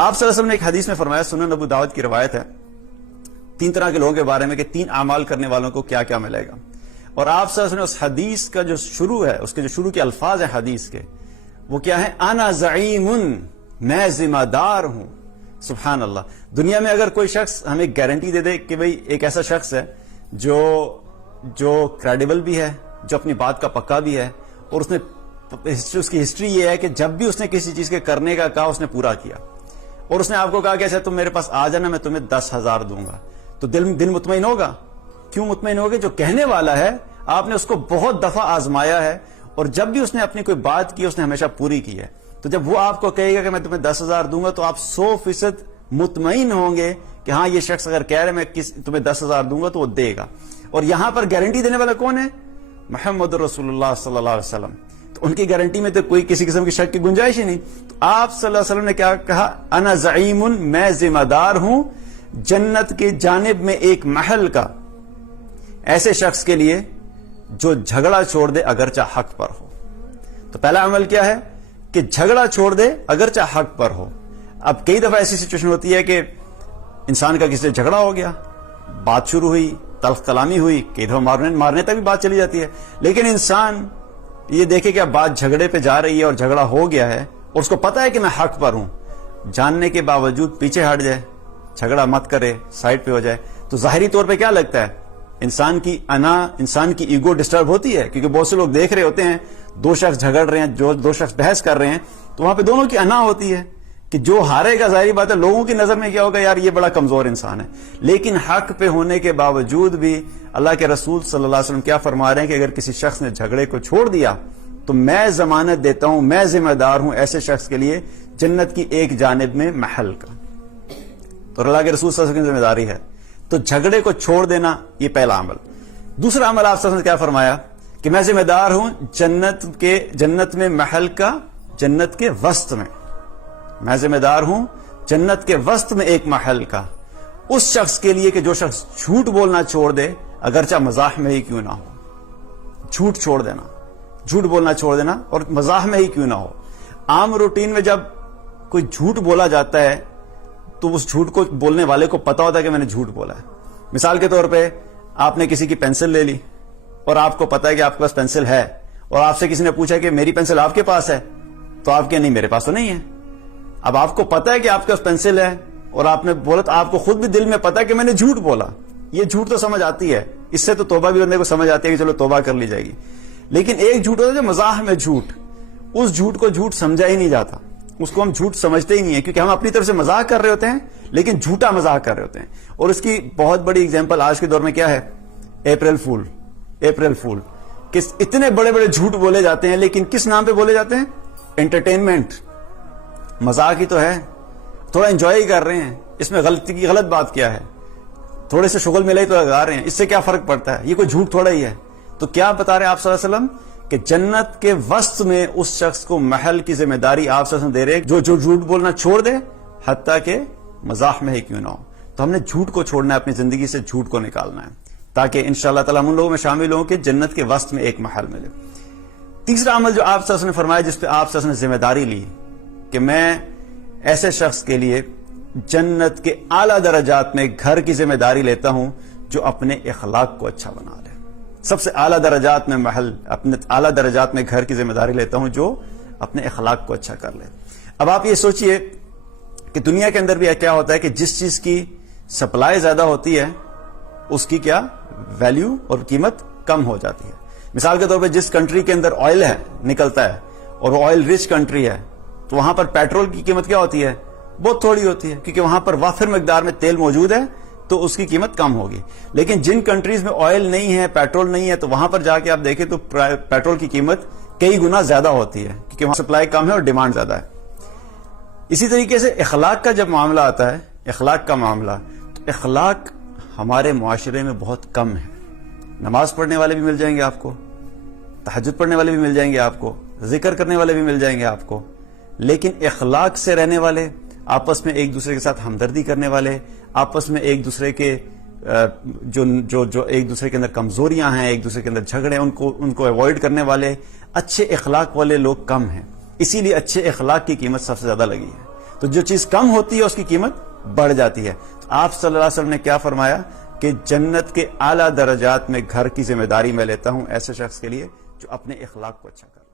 آپ صلی اللہ علیہ وسلم نے ایک حدیث میں فرمایا، سنن ابو داؤد کی روایت ہے، 3 طرح کے لوگوں کے بارے میں کہ 3 اعمال کرنے والوں کو کیا کیا ملے گا. اور آپ صلی اللہ علیہ وسلم نے اس حدیث کا جو شروع ہے، اس کے جو شروع کے الفاظ ہیں حدیث کے، وہ کیا ہے؟ انا زعیم، میں ذمہ دار ہوں. سبحان اللہ. دنیا میں اگر کوئی شخص ہمیں گارنٹی دے دے کہ بھئی ایک ایسا شخص ہے جو کریڈیبل بھی ہے، جو اپنی بات کا پکا بھی ہے، اور اس کی ہسٹری یہ ہے کہ جب بھی اس نے کسی چیز کے کرنے کا کہا اس نے پورا کیا، اور اس نے آپ کو کہا کہ ایسا تم میرے پاس آ جانا، میں تمہیں 10,000 دوں گا، تو دل مطمئن ہوگا. کیوں مطمئن ہوگا؟ جو کہنے والا ہے آپ نے اس کو بہت دفعہ آزمایا ہے، اور جب بھی اس نے اپنی کوئی بات کی اس نے ہمیشہ پوری کی ہے. تو جب وہ آپ کو کہے گا کہ میں تمہیں 10,000 دوں گا، تو آپ 100% مطمئن ہوں گے کہ ہاں یہ شخص اگر کہہ رہے میں تمہیں 10,000 دوں گا تو وہ دے گا. اور یہاں پر گارنٹی دینے والا کون ہے؟ محمد رسول اللہ صلی اللہ علیہ وسلم. تو ان کی گارنٹی میں تو کوئی کسی قسم کی شک کی گنجائش ہی نہیں. تو آپ صلی اللہ علیہ وسلم نے کیا کہا؟ انا زعیم، میں ذمہ دار ہوں جنت کے جانب میں ایک محل کا، ایسے شخص کے لیے جو جھگڑا چھوڑ دے اگرچہ حق پر ہو. تو پہلا عمل کیا ہے؟ کہ جھگڑا چھوڑ دے اگرچہ حق پر ہو. اب کئی دفعہ ایسی سچویشن ہوتی ہے کہ انسان کا کسی سے جھگڑا ہو گیا، بات شروع ہوئی، تلخ کلامی ہوئی، کئی دفعہ مارنے تک بھی بات چلی جاتی ہے، لیکن انسان یہ دیکھے کہ اب بات جھگڑے پہ جا رہی ہے اور جھگڑا ہو گیا ہے، اور اس کو پتا ہے کہ میں حق پر ہوں، جاننے کے باوجود پیچھے ہٹ جائے، جھگڑا مت کرے، سائڈ پہ ہو جائے، تو ظاہری طور پہ کیا لگتا ہے؟ انسان کی انا، انسان کی ایگو ڈسٹرب ہوتی ہے. کیونکہ بہت سے لوگ دیکھ رہے ہوتے ہیں 2 شخص جھگڑ رہے ہیں، دو شخص بحث کر رہے ہیں، تو وہاں پہ دونوں کی انا ہوتی ہے کہ جو ہارے گا، ظاہری بات ہے لوگوں کی نظر میں کیا ہوگا، یار یہ بڑا کمزور انسان ہے. لیکن حق پہ ہونے کے باوجود بھی اللہ کے رسول صلی اللہ علیہ وسلم کیا فرما رہے ہیں کہ اگر کسی شخص نے جھگڑے کو چھوڑ دیا تو میں ضمانت دیتا ہوں، میں ذمہ دار ہوں ایسے شخص کے لیے جنت کی ایک جانب میں محل کا. تو اللہ کے رسول صلی اللہ علیہ وسلم کی ذمہ داری ہے. تو جھگڑے کو چھوڑ دینا یہ پہلا عمل. دوسرا عمل آپ صلی اللہ علیہ وسلم نے کیا فرمایا کہ میں ذمہ دار ہوں جنت میں محل کا، جنت کے وسط میں. میں ذمہ دار ہوں جنت کے وسط میں ایک محل کا، اس شخص کے لیے کہ جو شخص جھوٹ بولنا چھوڑ دے اگرچہ مزاح میں ہی کیوں نہ ہو. جھوٹ چھوڑ دینا، جھوٹ بولنا چھوڑ دینا، اور مزاح میں ہی کیوں نہ ہو. عام روٹین میں جب کوئی جھوٹ بولا جاتا ہے تو اس جھوٹ کو بولنے والے کو پتا ہوتا ہے کہ میں نے جھوٹ بولا ہے. مثال کے طور پہ آپ نے کسی کی پینسل لے لی اور آپ کو پتا ہے کہ آپ کے پاس پینسل ہے، اور آپ سے کسی نے پوچھا کہ میری پینسل آپ کے پاس ہے، تو آپ نہیں، میرے پاس تو نہیں ہے. اب آپ کو پتا ہے کہ آپ کے پاس پینسل ہے اور آپ نے بولا، تو آپ کو خود بھی دل میں پتا ہے کہ میں نے جھوٹ بولا. یہ جھوٹ تو سمجھ آتی ہے، اس سے تو توبہ بھی بندے کو سمجھ آتی ہے کہ چلو توبہ کر لی جائے گی. لیکن ایک جھوٹ ہوتا ہے جو مزاح میں جھوٹ، اس جھوٹ کو جھوٹ سمجھا ہی نہیں جاتا، اس کو ہم جھوٹ سمجھتے ہی نہیں ہے، کیونکہ ہم اپنی طرف سے مزاح کر رہے ہوتے ہیں لیکن جھوٹا مزاح کر رہے ہوتے ہیں. اور اس کی بہت بڑی اگزامپل آج کے دور میں کیا ہے؟ April fool. کس اتنے بڑے بڑے جھوٹ بولے جاتے ہیں، لیکن کس نام پہ بولے جاتے ہیں؟ انٹرٹینمنٹ، مزاح ہی تو ہے، تھوڑا انجوائے کر رہے ہیں. اس میں غلط بات کیا ہے؟ تھوڑے سے شغل ملائی تو لگا رہے ہیں، اس سے کیا فرق پڑتا ہے؟ یہ کوئی جھوٹ تھوڑا ہی ہے. تو کیا بتا رہے ہیں آپ صلی اللہ علیہ وسلم کہ جنت کے وسط میں اس شخص کو محل کی ذمہ داری آپ صلی اللہ علیہ وسلم دے رہے ہیں جو جھوٹ بولنا چھوڑ دے حتیٰ کہ مزاح میں ہی کیوں نہ ہو. تو ہم نے جھوٹ کو چھوڑنا ہے، اپنی زندگی سے جھوٹ کو نکالنا ہے، تاکہ انشاءاللہ تعالیٰ ہم ان لوگوں میں شامل ہوں کہ جنت کے وسط میں ایک محل ملے. تیسرا عمل جو آپ صلی اللہ علیہ وسلم نے فرمایا، جس پہ آپ صلی اللہ علیہ وسلم نے ذمہ داری لی کہ میں ایسے شخص کے لیے جنت کے اعلیٰ درجات میں گھر کی ذمہ داری لیتا ہوں جو اپنے اخلاق کو اچھا بنا لے. سب سے اعلیٰ درجات میں محل، اپنے اعلیٰ درجات میں گھر کی ذمہ داری لیتا ہوں جو اپنے اخلاق کو اچھا کر لے. اب آپ یہ سوچئے کہ دنیا کے اندر بھی کیا ہوتا ہے کہ جس چیز کی سپلائی زیادہ ہوتی ہے اس کی کیا ویلیو اور قیمت کم ہو جاتی ہے. مثال کے طور پہ جس کنٹری کے اندر آئل ہے نکلتا ہے اور وہ آئل رچ کنٹری ہے، تو وہاں پر پیٹرول کی قیمت کیا ہوتی ہے؟ بہت تھوڑی ہوتی ہے، کیونکہ وہاں پر وافر مقدار میں تیل موجود ہے تو اس کی قیمت کم ہوگی. لیکن جن کنٹریز میں آئل نہیں ہے، پیٹرول نہیں ہے، تو وہاں پر جا کے آپ دیکھیں تو پیٹرول کی قیمت کئی گنا زیادہ ہوتی ہے، کیونکہ وہاں سپلائی کم ہے اور ڈیمانڈ زیادہ ہے. اسی طریقے سے اخلاق کا جب معاملہ آتا ہے، اخلاق کا معاملہ، تو اخلاق ہمارے معاشرے میں بہت کم ہے. نماز پڑھنے والے بھی مل جائیں گے آپ کو، تہجد پڑھنے والے بھی مل جائیں گے آپ کو، ذکر کرنے والے بھی مل جائیں گے آپ کو، لیکن اخلاق سے رہنے والے، آپس میں ایک دوسرے کے ساتھ ہمدردی کرنے والے، آپس میں ایک دوسرے کے جو ایک دوسرے کے اندر کمزوریاں ہیں، ایک دوسرے کے اندر جھگڑے ہیں، ان کو ایوائڈ کرنے والے، اچھے اخلاق والے لوگ کم ہیں. اسی لیے اچھے اخلاق کی قیمت سب سے زیادہ لگی ہے. تو جو چیز کم ہوتی ہے اس کی قیمت بڑھ جاتی ہے. آپ صلی اللہ علیہ وسلم نے کیا فرمایا کہ جنت کے اعلیٰ درجات میں گھر کی ذمہ داری میں لیتا ہوں ایسے شخص کے لیے جو اپنے اخلاق کو اچھا کرے.